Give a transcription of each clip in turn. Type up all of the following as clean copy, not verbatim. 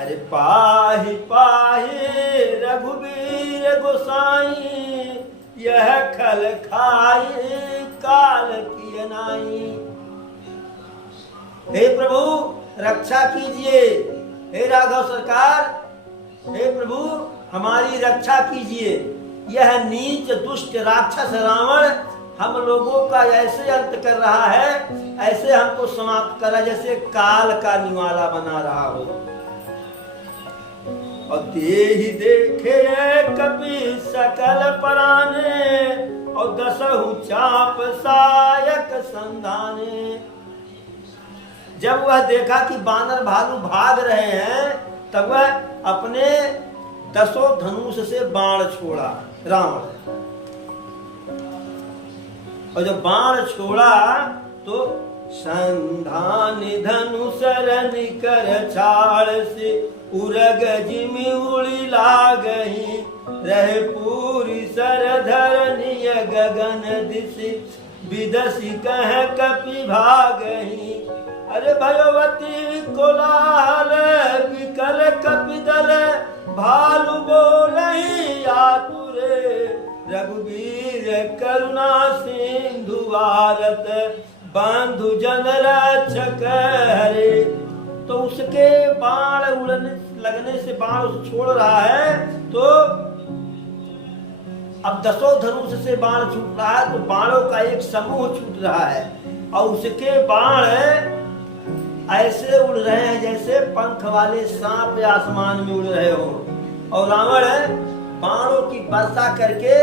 अरे पाहि पाहि रघुबीर गोसाई, यह खल खाई काल की नाई। हे प्रभु रक्षा कीजिए, हे राघव सरकार, हे प्रभु हमारी रक्षा कीजिए। यह नीच दुष्ट राक्षस रावण हम लोगों का ऐसे अंत कर रहा है, ऐसे हमको समाप्त कर रहा है जैसे काल का निवाला बना रहा हो। और देहि देखे कपि सकल पराने, और दसहु चाप सायक संधाने। जब वह देखा कि बानर भालू भाग रहे हैं, तब वह अपने 10 धनुष से बाण छोड़ा रावण। और जब बाण छोड़ा तो संधान धनुष निकर छाड़ से, उरग जिमि उड़ी लागही, रहे पूरी सर धरनीय गगन दिशि, विदसी कह कपि भागही। अरे भगवती कोलाहल विकल कपिदल, भालु बोलहि आतुरे, रघुवीर करुणा सिंधु भारत, बंधु जन रक्षक हरे। तो उसके बाण उड़ने लगने से बाण उसे छोड़ रहा है, तो अब 10 धनुष से बाण छूट रहा है, तो बाणों का एक समूह छूट रहा है, और उसके बाण ऐसे उड़ रहे हैं जैसे पंख वाले सांप आसमान में उड़ रहे हो। और रावण बाणों की वर्षा करके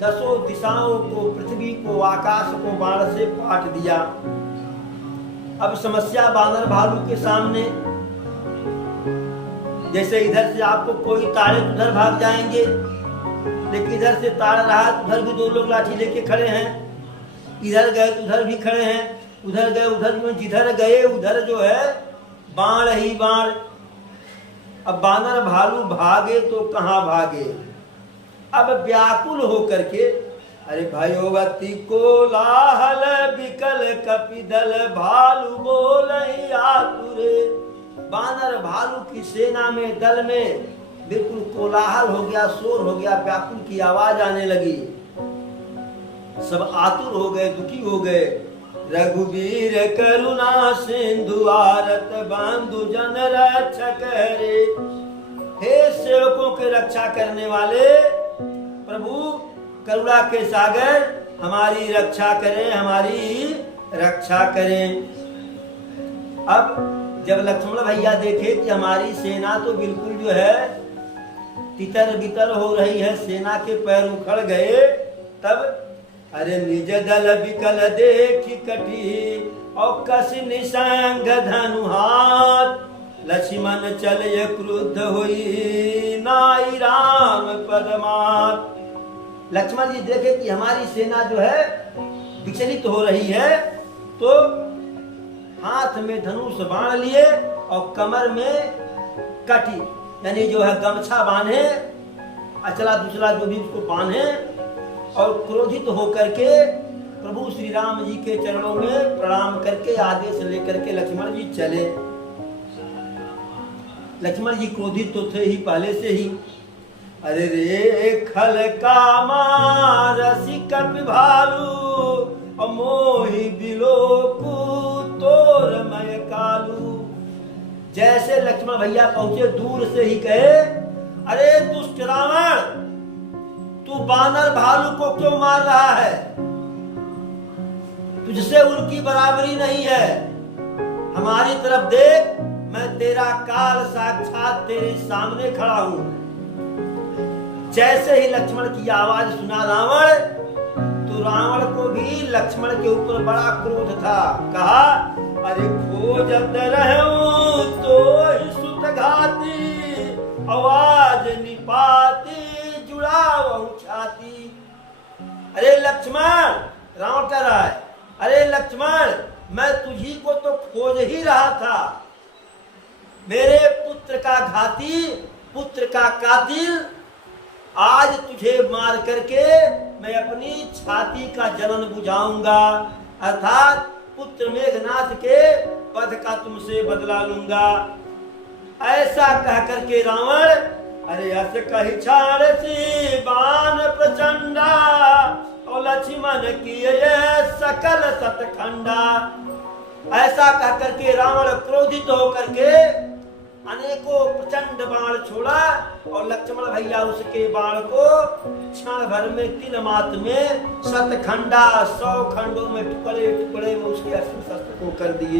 10 दिशाओं को, पृथ्वी को, आकाश को बाण से पाट दिया। अब समस्या बानर भालू के सामने, जैसे इधर से आपको कोई ताड़े उधर भाग जाएंगे, लेकिन इधर से ताड़ रहा उधर भी 2 लोग लाठी लेके खड़े हैं, इधर गए उधर भी खड़े हैं, उधर गए उधर भी, जिधर गए उधर जो है बाण ही बाण। अब बानर भालू भागे तो कहाँ भागे, अब व्याकुल होकर के, अरे भयोवती कोलाहल विकल कपिदल, भालू बोलहि आतुरे। बानर भालू की सेना में, दल में बिल्कुल कोलाहल हो गया, शोर हो गया, व्याकुल की आवाज आने लगी, सब आतुर हो गए, दुखी हो गए। रघुवीर करुणा सिंधु भारत, बंधु जन रक्षक हरे। हे सेवकों के रक्षा करने वाले प्रभु, करुणा के सागर, हमारी रक्षा करें, हमारी रक्षा करें। अब जब लक्ष्मण भैया देखे कि हमारी सेना तो बिल्कुल जो है तितर बितर हो रही है, सेना के पैर उखड़ गए, तब अरे निज दल विकल देखी कटी, और कस निसंग धनु हाथ, लक्ष्मण चले क्रुद्ध हुई, नाई राम पदमात। लक्ष्मण जी देखे कि हमारी सेना जो है विचलित हो रही है, तो हाथ में धनुष बाण लिए और कमर में कटी यानी जो है गमछा बांधे, अचला दूसरा जो भी उसको बांधे, और क्रोधित होकर के प्रभु श्री राम जी के चरणों में प्रणाम करके आदेश लेकर के लक्ष्मण जी चले। लक्ष्मण जी क्रोधित तो थे ही पहले से ही। अरे रे खल कामा रसिक भालू, मोहि बिलोकु तोर मय कालू। जैसे लक्ष्मण भैया पहुंचे दूर से ही कहे, अरे दुष्ट रावण, तू बानर भालू को क्यों मार रहा है? तुझसे उनकी बराबरी नहीं है, हमारी तरफ देख, मैं तेरा काल साक्षात तेरे सामने खड़ा हूं। जैसे ही लक्ष्मण की आवाज सुना रावण, तो रावण को भी लक्ष्मण के ऊपर बड़ा क्रोध था। कहा, अरे खोजत रहूं तो सुत घाती, आवाज निपाती जुड़ावहु छाती। अरे लक्ष्मण, रावण कह रहा है, अरे लक्ष्मण, मैं तुझी को तो खोज ही रहा था। मेरे पुत्र का घाती, पुत्र का कातिल, आज तुझे मार करके मैं अपनी छाती का जलन बुझाऊंगा, अर्थात पुत्र मेघनाथ के वध का तुमसे बदला लूंगा। ऐसा ऐसा कह करके रावण अरे अस कही छाड़ सी बाण प्रचंडा और लक्ष्मण किए सकल सतखंडा। ऐसा कह करके रावण क्रोधित होकर के अनेकों प्रचंड बाण छोड़ा और लक्ष्मण भैया उसके बाण को क्षण भर में 3 मात में 7 खंडा 100 खंडों में टुकड़े टुकड़े में उसके अस्त्र शस्त्र को कर दिए।